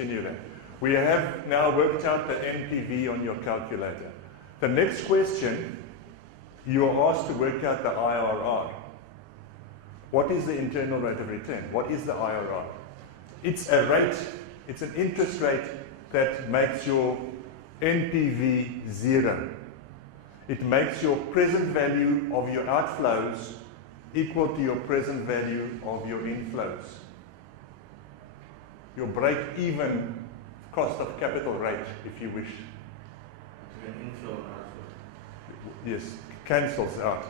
continue that. We have now worked out the NPV on your calculator. The next question, you are asked to work out the IRR. What is the internal rate of return? What is the IRR? It's a rate, it's an interest rate that makes your NPV 0. It makes your present value of your outflows equal to your present value of your inflows. Your break-even cost of capital rate, if you wish. Inflow and outflow. Yes, cancels out.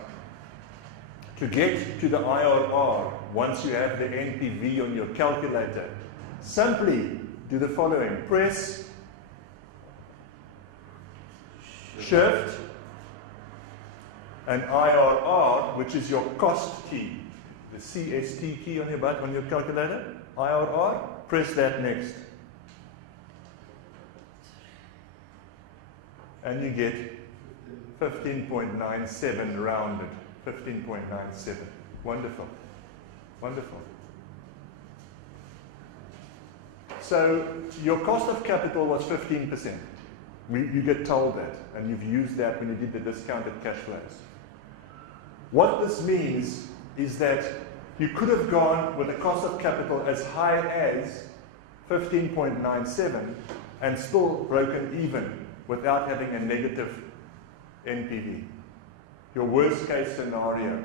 To get to the IRR, once you have the NPV on your calculator, simply do the following. Press Shift and IRR, which is your cost key, the CST key on your calculator, IRR, press that next. And you get 15.97 rounded. 15.97. Wonderful. Wonderful. So your cost of capital was 15%. You get told that, and you've used that when you did the discounted cash flows. What this means is that you could have gone with a cost of capital as high as 15.97 and still broken even without having a negative NPV. Your worst case scenario,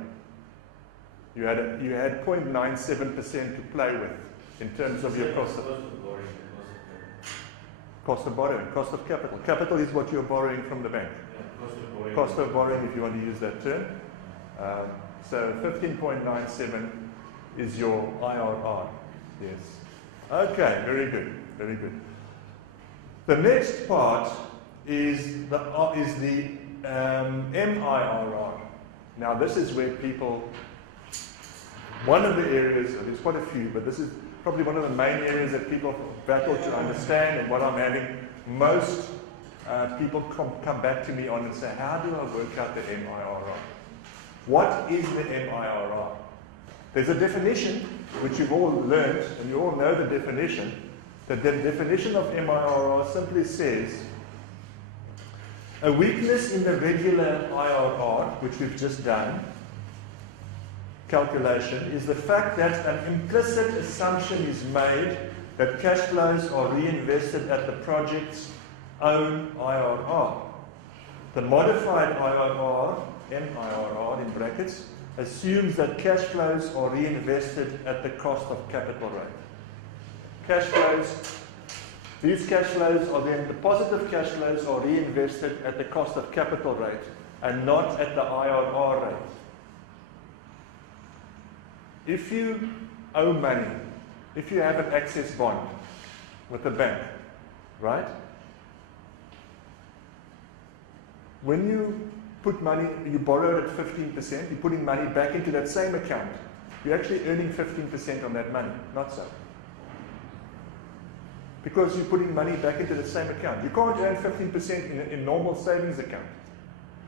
you had 0.97% to play with in terms of your cost of borrowing, cost of capital. Capital is what you're borrowing from the bank. Yeah, cost of borrowing, if you want to use that term. So 15.97 is your IRR. Yes. Okay, very good, very good. The next part is the MIRR. Now this is where people, one of the areas, there's quite a few, but this is probably one of the main areas that people battle to understand, and what I'm having most people come back to me on and say, how do I work out the MIRR? What is the MIRR? There's a definition, which you've all learned, and you all know the definition. The definition of MIRR simply says, a weakness in the regular IRR, which we've just done, calculation, is the fact that an implicit assumption is made that cash flows are reinvested at the project's own IRR. The modified IRR, MIRR in brackets, assumes that cash flows are reinvested at the cost of capital rate. Cash flows, these cash flows are then, the positive cash flows are reinvested at the cost of capital rate and not at the IRR rate. If you owe money, if you have an access bond with the bank, right? When you put money, you borrow at 15%, you're putting money back into that same account. You're actually earning 15% on that money, not so. Because you're putting money back into the same account. You can't earn 15% in normal savings account.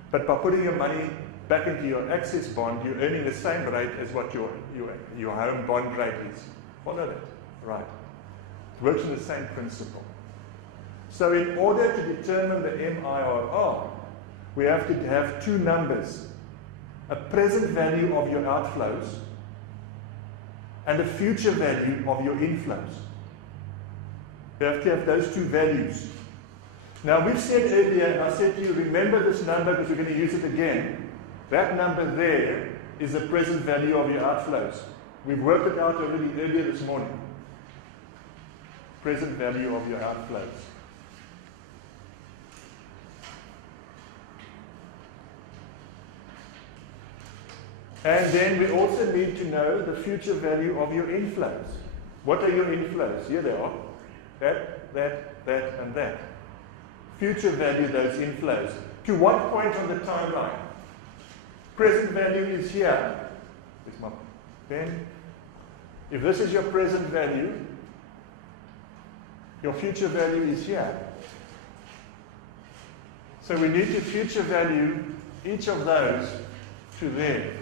But by putting your money back into your access bond, you're earning the same rate as what your home bond rate is. Follow that, right? It works on the same principle. So in order to determine the MIRR, we have to have two numbers: a present value of your outflows and a future value of your inflows. You have to have those two values. Now we've said earlier, and I said to you, remember this number because we're going to use it again. That number there is the present value of your outflows. We've worked it out already earlier this morning. Present value of your outflows. And then we also need to know the future value of your inflows. What are your inflows? Here they are. That, and that. Future value those inflows. To what point on the timeline? Present value is here. It's my pen. If this is your present value, your future value is here. So we need to future value each of those to there.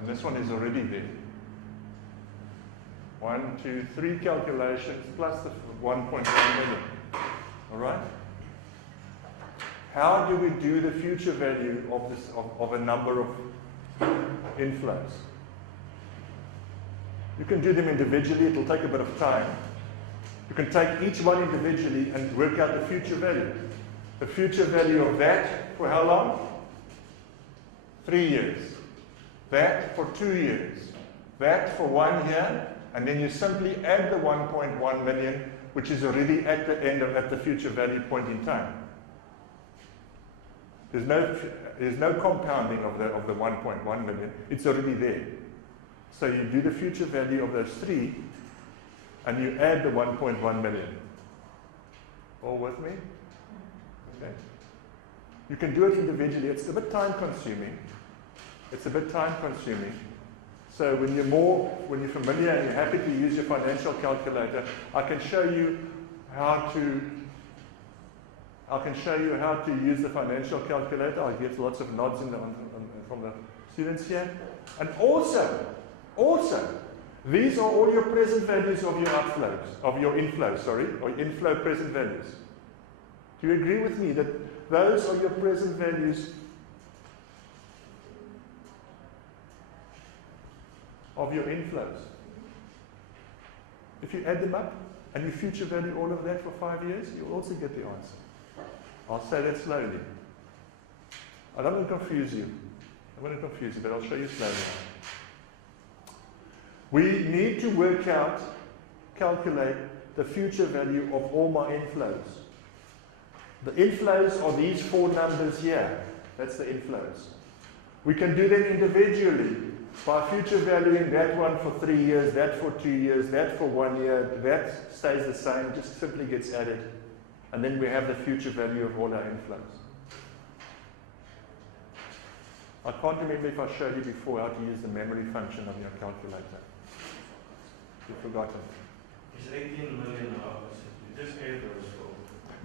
And this one is already there. 1, 2, 3 calculations plus the 1.1 million. All right? How do we do the future value of this of a number of inflows? You can do them individually. It will take a bit of time. You can take each one individually and work out the future value. The future value of that for how long? 3 years. That for 2 years. That for 1 year. And then you simply add the 1.1 million, which is already at the end of at the future value point in time. There's no compounding of the 1.1 million. It's already there. So you do the future value of those 3, and you add the 1.1 million. All with me? Okay. You can do it individually. It's a bit time consuming. So when you're familiar and you're happy to use your financial calculator, I can show you how to use the financial calculator. I get lots of nods from the students here. And also, these are all your present values of your inflows, or inflow present values. Do you agree with me that those are your present values of your inflows? If you add them up and you future value all of that for 5 years, you'll also get the answer. I'll say that slowly. I don't want to confuse you. but I'll show you slowly. We need to calculate the future value of all my inflows. The inflows are these 4 numbers here. That's the inflows. We can do them individually by future valuing that one for 3 years, that for 2 years, that for 1 year. That stays the same, just simply gets added. And then we have the future value of all our inflows. I can't remember if I showed you before how to use the memory function of your calculator. You've forgotten. It's 18 million opposite. You just add those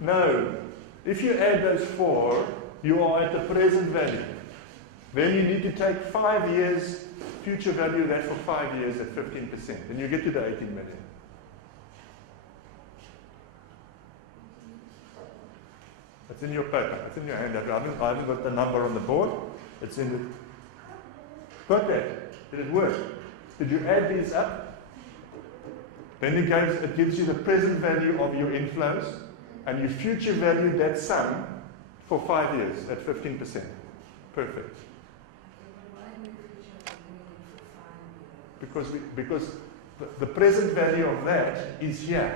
4. No. If you add those 4, you are at the present value. Then you need to take 5 years, future value that for 5 years at 15%. And you get to the 18 million. It's in your paper. It's in your hand. I haven't got the number on the board. It's in the... Got that? Did it work? Did you add these up? Then it gives you the present value of your inflows, and you future value that sum for 5 years at 15%. Perfect. Because the present value of that is here.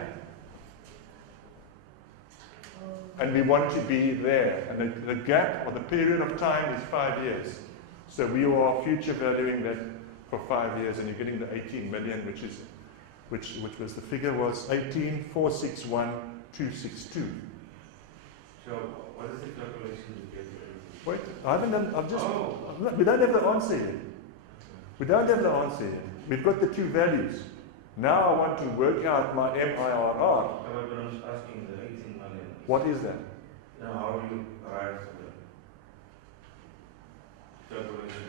And we want to be there. And the gap or the period of time is 5 years. So we are future valuing that for 5 years, and you're getting the 18 million, which was the figure was 18,461,262. So what is the calculation to get there? Wait, I haven't done. We don't have the answer yet. We don't have the answer yet. We've got the 2 values. Now I want to work out my MIRR. But I'm asking the 18 million. What is that? Now how do you arrive to the calculation?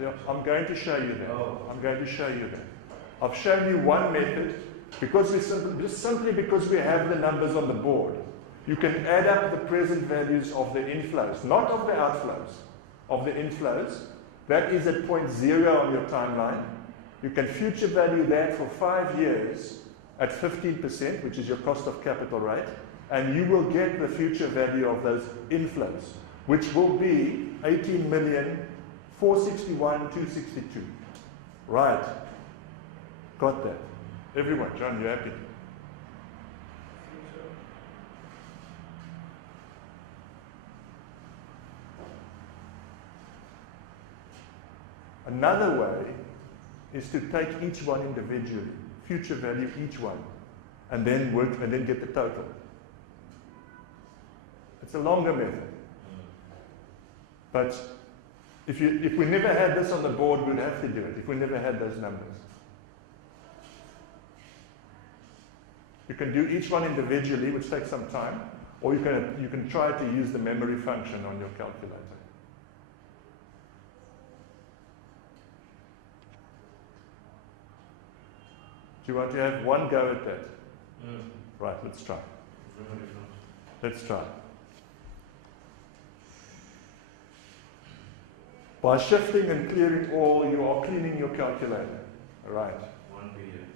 Yeah, I'm going to show you that. Oh. I'm going to show you that. I've shown you one method because just simply because we have the numbers on the board. You can add up the present values of the inflows, not of the outflows, of the inflows. That is at point 0 on your timeline. You can future value that for 5 years at 15%, which is your cost of capital rate, and you will get the future value of those inflows, which will be 18,461,262. Right. Got that. Everyone, John, you happy? Another way is to take each one individually, future value each one, and then get the total. It's a longer method. But if we never had this on the board, we'd have to do it, if we never had those numbers. You can do each one individually, which takes some time, or you can try to use the memory function on your calculator. you want to have one go at that? Mm. Right, let's try. Memory function. Let's try. By shifting and clearing all, you are cleaning your calculator. Right. 1 per year.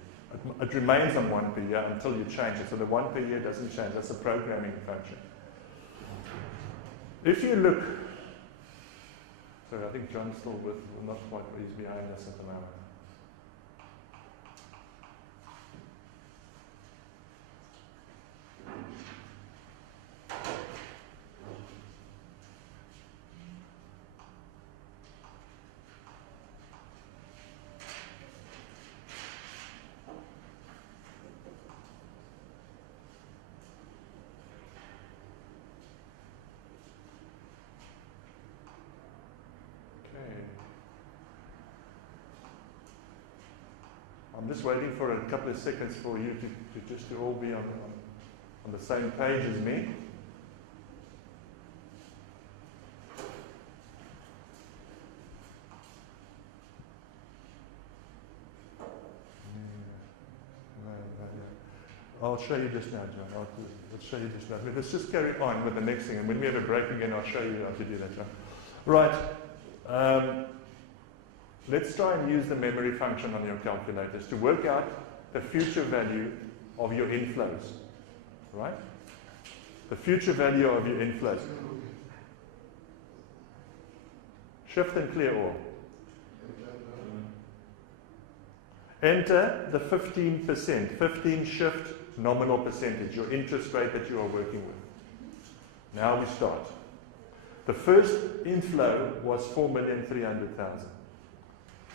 It remains on 1 per year until you change it. So the 1 per year doesn't change. That's a programming function. If you look, sorry, I think John's still with, not quite, he's behind us at the moment. I'm just waiting for a couple of seconds for you to just to all be on the same page as me. I'll show you just now, John. I'll show you just now. Let's just carry on with the next thing, and when we have a break again, I'll show you how to do that, John. Right. Let's try and use the memory function on your calculators to work out the future value of your inflows. Right? The future value of your inflows. Shift and clear all. Enter the 15%, 15 shift nominal percentage, your interest rate that you are working with. Now we start. The first inflow was 4,300,000.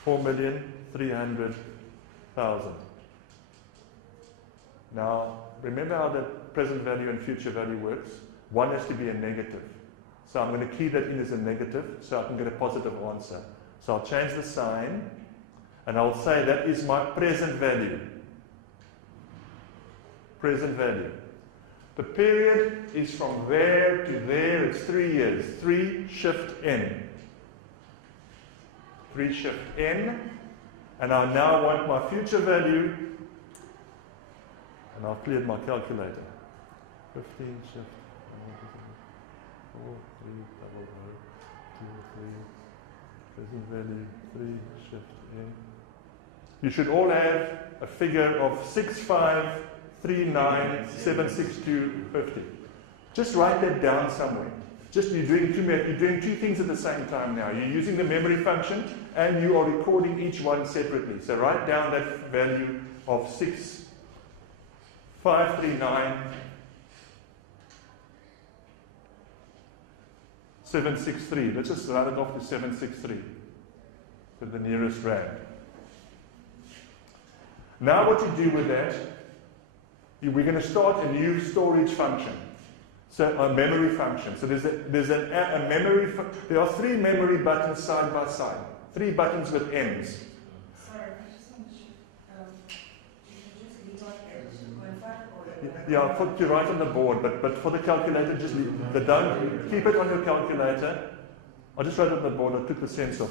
4,300,000. Now, remember how the present value and future value works? One has to be a negative. So I'm going to key that in as a negative so I can get a positive answer. So I'll change the sign and I'll say that is my present value. Present value. The period is from there to there, it's 3 years. 3 shift N. 3 shift N, and I now want my future value, and I've cleared my calculator. 15 shift 4, 3, 2, 3, present value 3 shift N. You should all have a figure of 6539,762.50. Just write that down somewhere. Just you're doing two things at the same time now. You're using the memory function and you are recording each one separately. So write down that value of 6539,763. Let's just round it off to 763 to the nearest rand. Now what you do with that, we're going to start a new storage function. So a memory function. So there's a memory. There are 3 memory buttons side by side. 3 buttons with M's. Sorry, I just want to you can just leave out L2.5 or Yeah, to write on the board, but for the calculator, just leave don't keep it on your calculator. I'll just write it on the board. I took the sense off.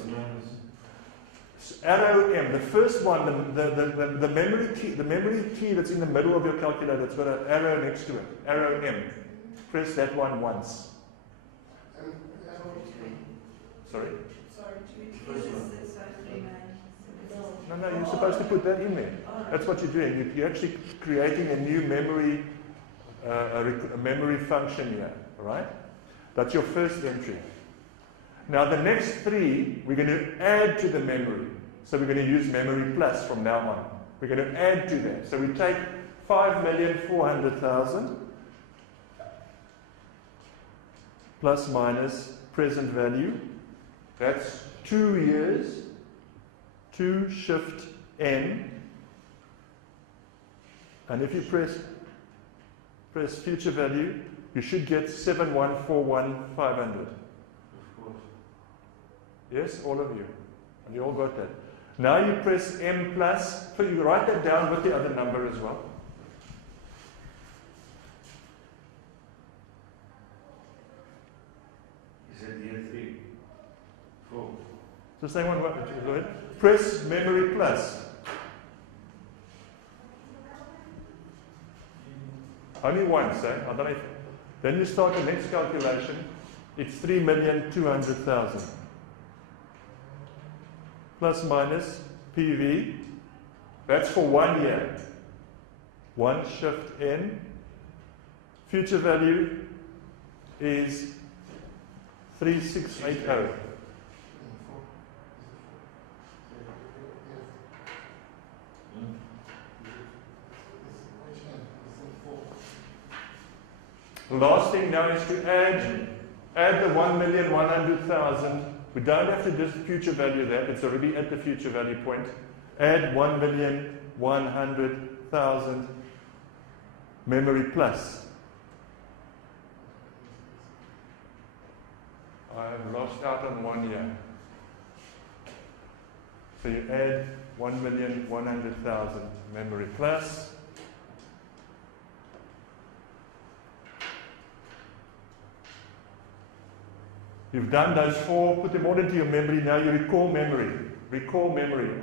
Arrow M. The first one, the memory key that's in the middle of your calculator. It's got an arrow next to it. Arrow M. Press that one once. Sorry? Sorry, to No, you're supposed to put that in there. That's what you're doing. You're actually creating a new memory, a memory function here. Right? That's your first entry. Now the next 3, we're going to add to the memory. So we're going to use memory plus from now on. We're going to add to that. So we take 5,400,000 plus minus present value. That's 2 years. 2 shift N. And if you press future value, you should get 7,141,500. Yes, all of you. And you all got that. Now you press M plus, so you write that down with the other number as well. Is it year 3? 4. So same one, go ahead. Press memory plus. Only once, eh? I don't know if, then you start the next calculation. It's 3,200,000. Plus minus PV. That's for 1 year. 1 shift N. Future value is 3680. The last thing now is to add the 1,100,000. We don't have to just future value that, it's already at the future value point. Add 1,100,000 memory plus. I have lost out on 1 year. So you add 1,100,000 memory plus. You've done those 4, put them all into your memory. Now you recall memory. Recall memory. RM.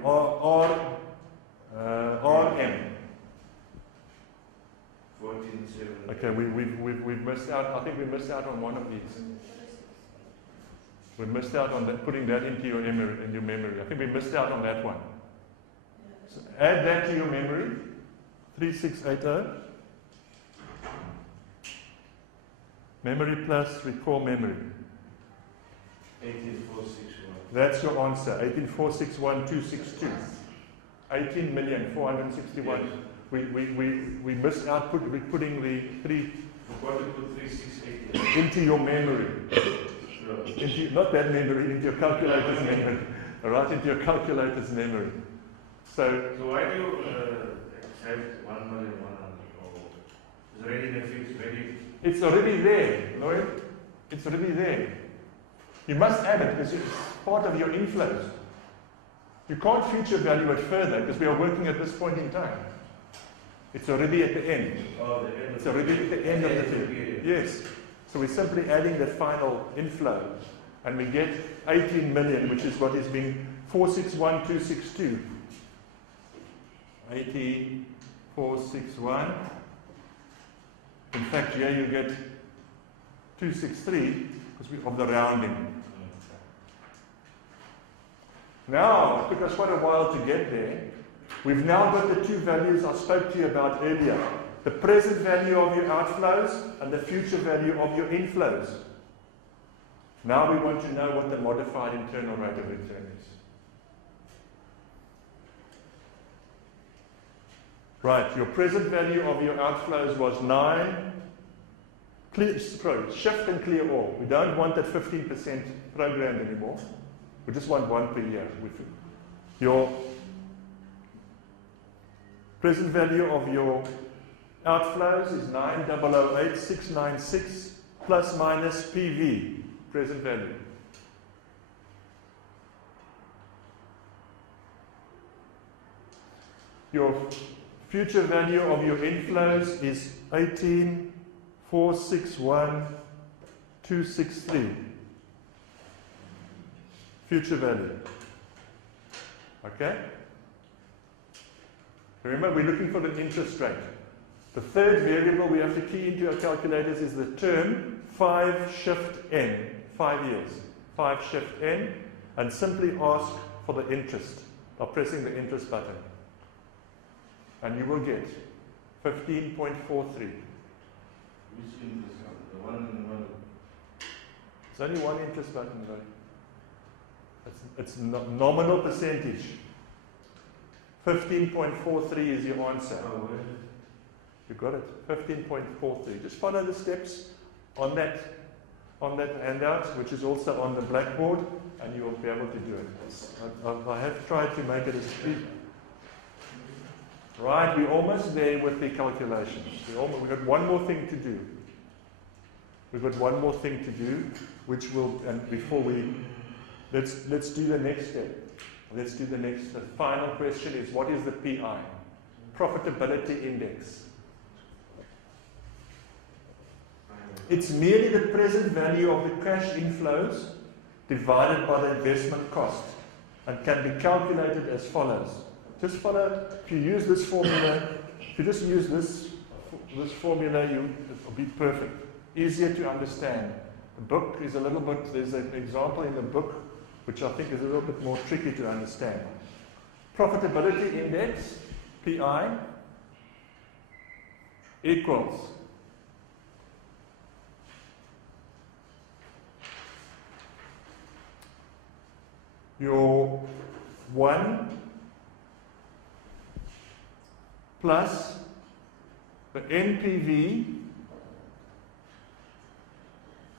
14.7. Okay, we've missed out. I think we missed out on one of these. We missed out on that, putting that into your memory. I think we missed out on that one. So add that to your memory. 3680. Memory plus recall memory. 18,461. That's your answer. 18,461,262. 18,461,000. We missed out putting the 3 Forgot to put 3,680. into your memory. Sure. Not that memory, into your calculator's memory. Right into your calculator's memory. So why do you accept 1,100,000? It's already in a fixed value. it's already there, Lloyd. It's already there. You must add it because it's part of your inflows. You can't future value it further because we are working at this point in time. It's already at the end. Oh, the end. It's already at the end of the period. Yes. So we're simply adding the final inflow. And we get 18 million, which is what is being 461,262. 18,461. In fact, here you get 263 because of the rounding. Now, it took us quite a while to get there. We've now got the two values I spoke to you about earlier. The present value of your outflows and the future value of your inflows. Now we want to know what the modified internal rate of return is. Right, your present value of your outflows was 9. Shift and clear all. We don't want that 15% programmed anymore. We just want 1 per year. Your present value of your outflows is 9,008,696 plus minus PV, present value. Your future value of your inflows is 18,461,263. Future value. Okay? Remember, we're looking for the interest rate. The third variable we have to key into our calculators is the term 5 shift N, 5 years. 5 shift N, and simply ask for the interest by pressing the interest button. And you will get 15.43. Which interest? The one in the middle. There's only one interest button, though. It's nominal percentage. 15.43 is your answer. Oh, where is it? You got it. 15.43. Just follow the steps on that handout, which is also on the blackboard, and you will be able to do it. I have tried to make it as clear. Right, we're almost there with the calculations. We've got one more thing to do. We've got one more thing to do, which will, and before we, let's do the next step. Let's do the final question is, what is the PI? Profitability Index. It's merely the present value of the cash inflows divided by the investment cost and can be calculated as follows. Just follow, if you use this formula, if you just use this this formula, it will be perfect. Easier to understand. The book is a little bit, there's an example in the book which I think is a little bit more tricky to understand. Profitability index, PI, equals your 1 plus the NPV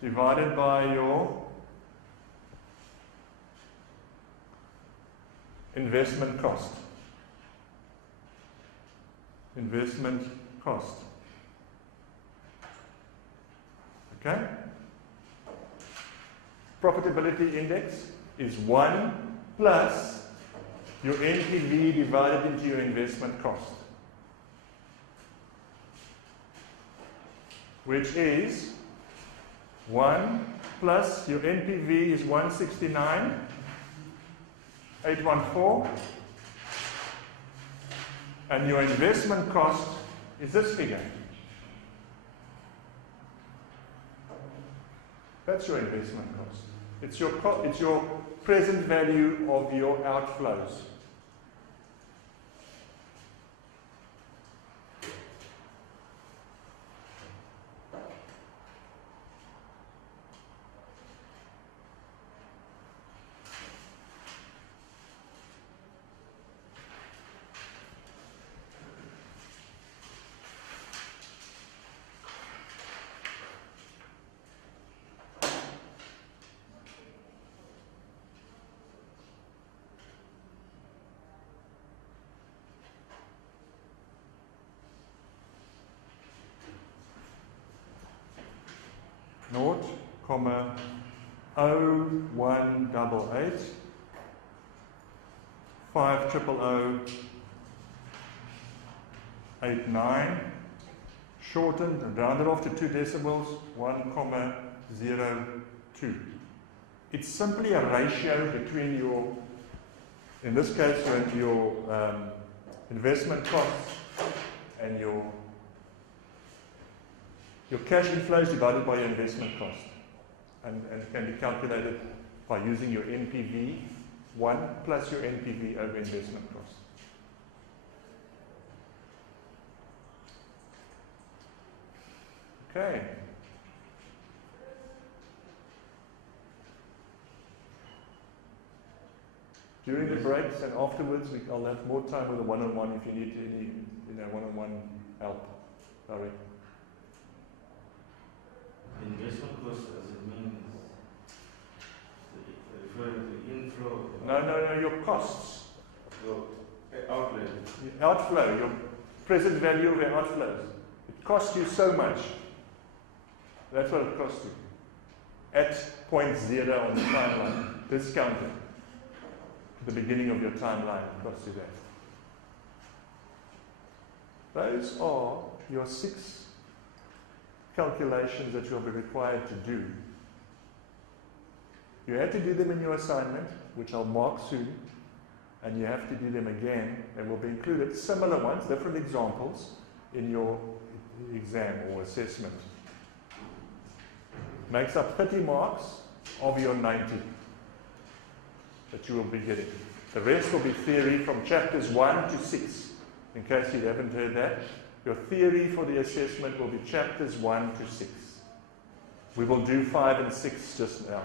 divided by your investment cost. Investment cost. Okay? Profitability index is 1 plus your NPV divided into your investment cost, which is 1 plus your NPV is 169,814, and your investment cost is this figure. That's your investment cost. It's your present value of your outflows. Naught, comma, 0188 50089, shortened and rounded off to 2 decimals, 1,02. It's simply a ratio between your, in this case, your investment costs and your cash inflows divided by your investment cost, and can be calculated by using your NPV 1 plus your NPV over investment cost. Okay. During the breaks and afterwards, I'll have more time with a one-on-one if you need any, one-on-one help. Sorry. Investment cost, does it mean referring to inflow? No, your costs. Your outlay. Your outflow, your present value of your outflows. It costs you so much. That's what it costs you. At point 0 on the timeline, discounted. At the beginning of your timeline, it costs you that. Those are your 6 calculations that you'll be required to do. You had to do them in your assignment, which I'll mark soon, and you have to do them again. They will be included, similar ones, different examples, in your exam or assessment. Makes up 30 marks of your 90 that you will be getting. The rest will be theory from chapters 1 to 6, in case you haven't heard that. Your theory for the assessment will be chapters 1 to 6. We will do 5 and 6 just now.